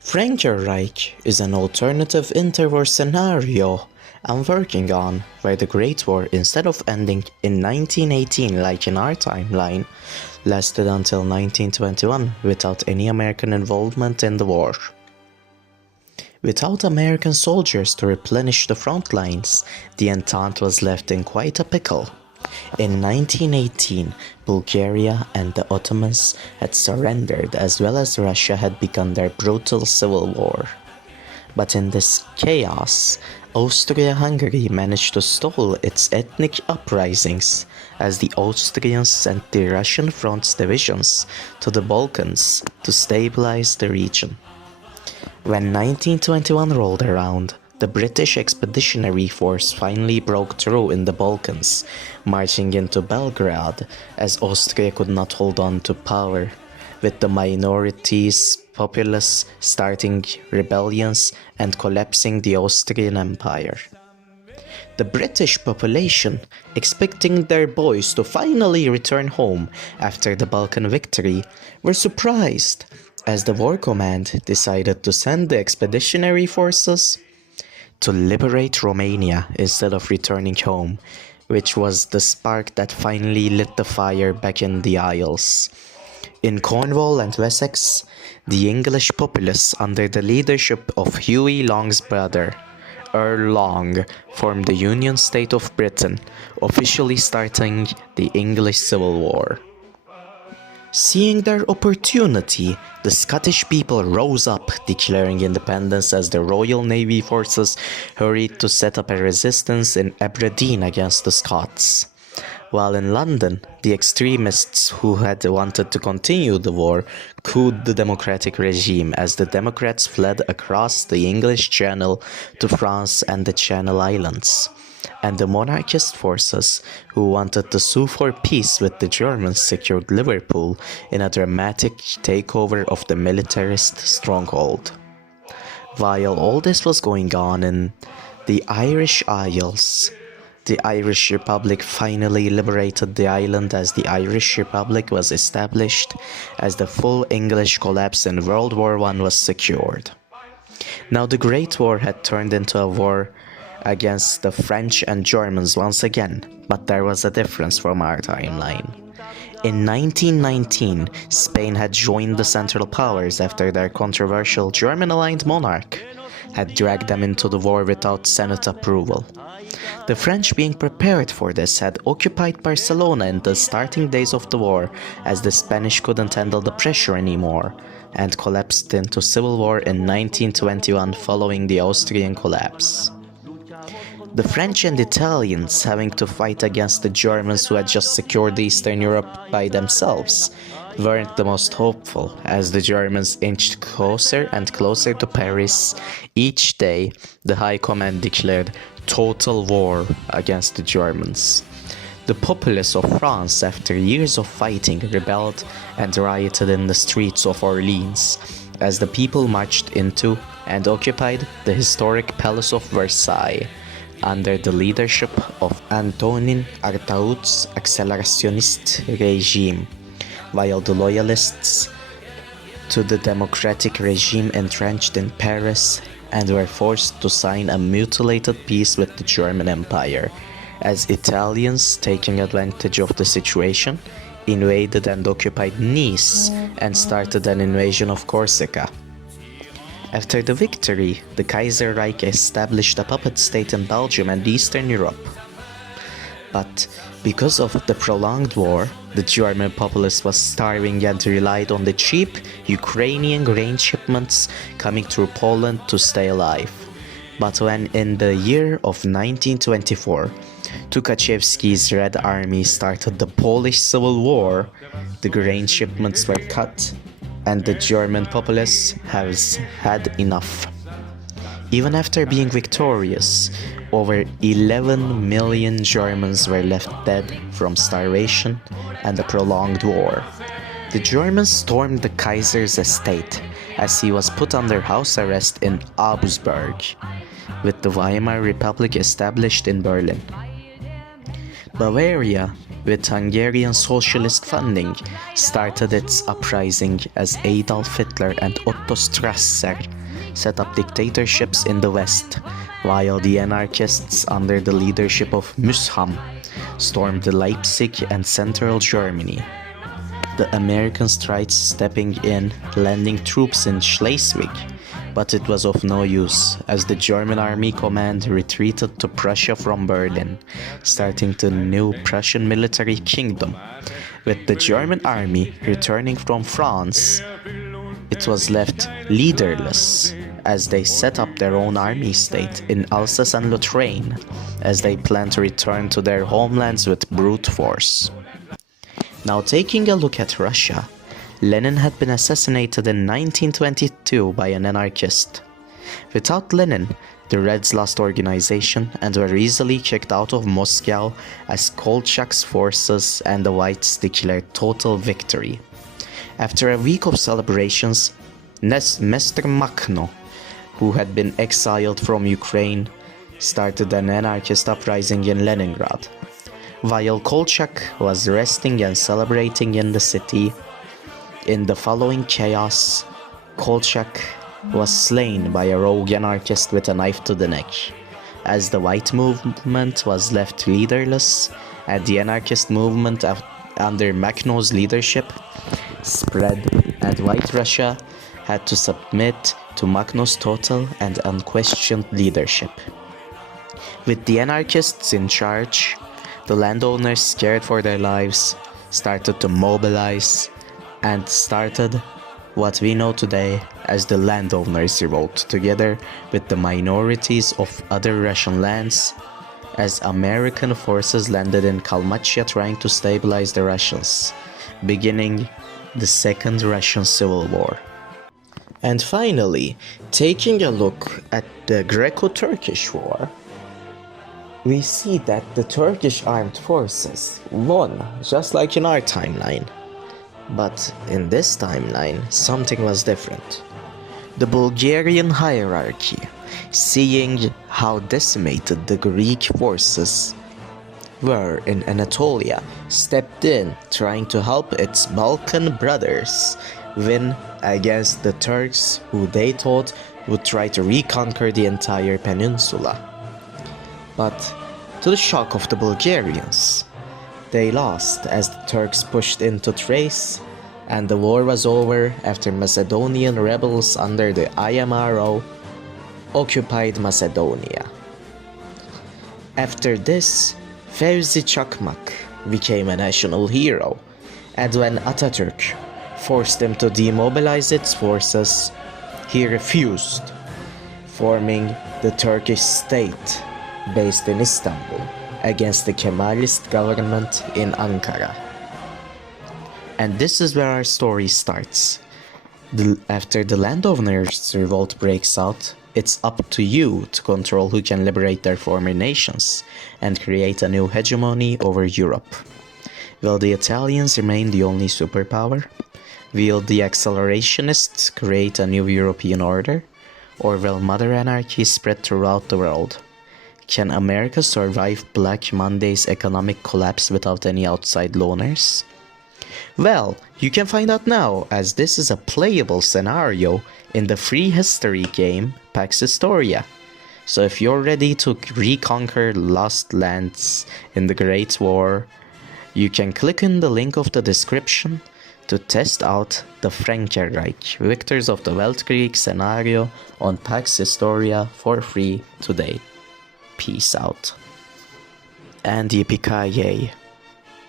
Frankerreich is an alternative interwar scenario I'm working on, where the Great War, instead of ending in 1918 like in our timeline, lasted until 1921 without any American involvement in the war. Without American soldiers to replenish the front lines, the Entente was left in quite a pickle. In 1918, Bulgaria and the Ottomans had surrendered, as well as Russia had begun their brutal civil war. But in this chaos, Austria-Hungary managed to stall its ethnic uprisings as the Austrians sent the Russian front's divisions to the Balkans to stabilize the region. When 1921 rolled around, the British Expeditionary Force finally broke through in the Balkans, marching into Belgrade as Austria could not hold on to power, with the minorities populace starting rebellions and collapsing the Austrian Empire. The British population, expecting their boys to finally return home after the Balkan victory, were surprised as the War Command decided to send the expeditionary forces to liberate Romania instead of returning home, which was the spark that finally lit the fire back in the Isles. In Cornwall and Wessex, the English populace under the leadership of Huey Long's brother, Earl Long, formed the Union State of Britain, officially starting the English Civil War. Seeing their opportunity, the Scottish people rose up, declaring independence as the Royal Navy forces hurried to set up a resistance in Aberdeen against the Scots. While in London, the extremists who had wanted to continue the war couped the democratic regime as the Democrats fled across the English Channel to France and the Channel Islands. And the monarchist forces, who wanted to sue for peace with the Germans, secured Liverpool in a dramatic takeover of the militarist stronghold. While all this was going on in the Irish Isles, the Irish Republic finally liberated the island as the Irish Republic was established as the full English collapse in World War I was secured. Now the Great War had turned into a war against the French and Germans once again, but there was a difference from our timeline. In 1919, Spain had joined the Central Powers after their controversial German-aligned monarch had dragged them into the war without Senate approval. The French, being prepared for this, had occupied Barcelona in the starting days of the war as the Spanish couldn't handle the pressure anymore, and collapsed into civil war in 1921 following the Austrian collapse. The French and Italians, having to fight against the Germans who had just secured Eastern Europe by themselves, weren't the most hopeful, as the Germans inched closer and closer to Paris. Each day, the High Command declared total war against the Germans. The populace of France, after years of fighting, rebelled and rioted in the streets of Orleans, as the people marched into and occupied the historic Palace of Versailles, under the leadership of Antonin Artaud's accelerationist regime, while the loyalists to the democratic regime entrenched in Paris and were forced to sign a mutilated peace with the German Empire, as Italians, taking advantage of the situation, invaded and occupied Nice and started an invasion of Corsica. After the victory, the Kaiserreich established a puppet state in Belgium and Eastern Europe. But because of the prolonged war, the German populace was starving and relied on the cheap Ukrainian grain shipments coming through Poland to stay alive. But when in the year of 1924, Tukhachevsky's Red Army started the Polish Civil War, the grain shipments were cut, and the German populace has had enough. Even after being victorious, over 11 million Germans were left dead from starvation and a prolonged war. The Germans stormed the Kaiser's estate as he was put under house arrest in Augsburg, with the Weimar Republic established in Berlin. Bavaria, with Hungarian socialist funding, started its uprising as Adolf Hitler and Otto Strasser set up dictatorships in the west, while the anarchists under the leadership of Musham stormed Leipzig and central Germany. The Americans tried stepping in, landing troops in Schleswig, but it was of no use, as the German army command retreated to Prussia from Berlin, starting the new Prussian military kingdom. With the German army returning from France, it was left leaderless, as they set up their own army state in Alsace and Lorraine, as they planned to return to their homelands with brute force. Now, taking a look at Russia, Lenin had been assassinated in 1922 by an anarchist. Without Lenin, the Reds lost organization and were easily kicked out of Moscow as Kolchak's forces and the Whites declared total victory. After a week of celebrations, Mr. Makhno, who had been exiled from Ukraine, started an anarchist uprising in Leningrad. While Kolchak was resting and celebrating in the city, in the following chaos, Kolchak was slain by a rogue anarchist with a knife to the neck. As the White movement was left leaderless, and the anarchist movement under Makhno's leadership spread, and White Russia had to submit to Makhno's total and unquestioned leadership. With the anarchists in charge, the landowners, scared for their lives, started to mobilize and started what we know today as the Landowners' Revolt, together with the minorities of other Russian lands, as American forces landed in Kalmykia trying to stabilize the Russians, beginning the Second Russian Civil War. And finally, taking a look at the Greco-Turkish War, we see that the Turkish armed forces won, just like in our timeline. But in this timeline, something was different. The Bulgarian hierarchy, seeing how decimated the Greek forces were in Anatolia, stepped in, trying to help its Balkan brothers win against the Turks, who they thought would try to reconquer the entire peninsula. But to the shock of the Bulgarians, they lost as the Turks pushed into Thrace, and the war was over after Macedonian rebels under the IMRO occupied Macedonia. After this, Fevzi Çakmak became a national hero, and when Atatürk forced him to demobilize its forces, he refused, forming the Turkish state based in Istanbul against the Kemalist government in Ankara. And this is where our story starts. After the landowners' revolt breaks out, it's up to you to control who can liberate their former nations and create a new hegemony over Europe. Will the Italians remain the only superpower? Will the accelerationists create a new European order? Or will Mother Anarchy spread throughout the world? Can America survive Black Monday's economic collapse without any outside loners? Well, you can find out now, as this is a playable scenario in the free history game Pax Historia. So if you're ready to reconquer lost lands in the Great War, you can click in the link of the description to test out the Frankerreich, Victors of the Weltkrieg scenario on Pax Historia for free today. Peace out. And yippee-ki-yay.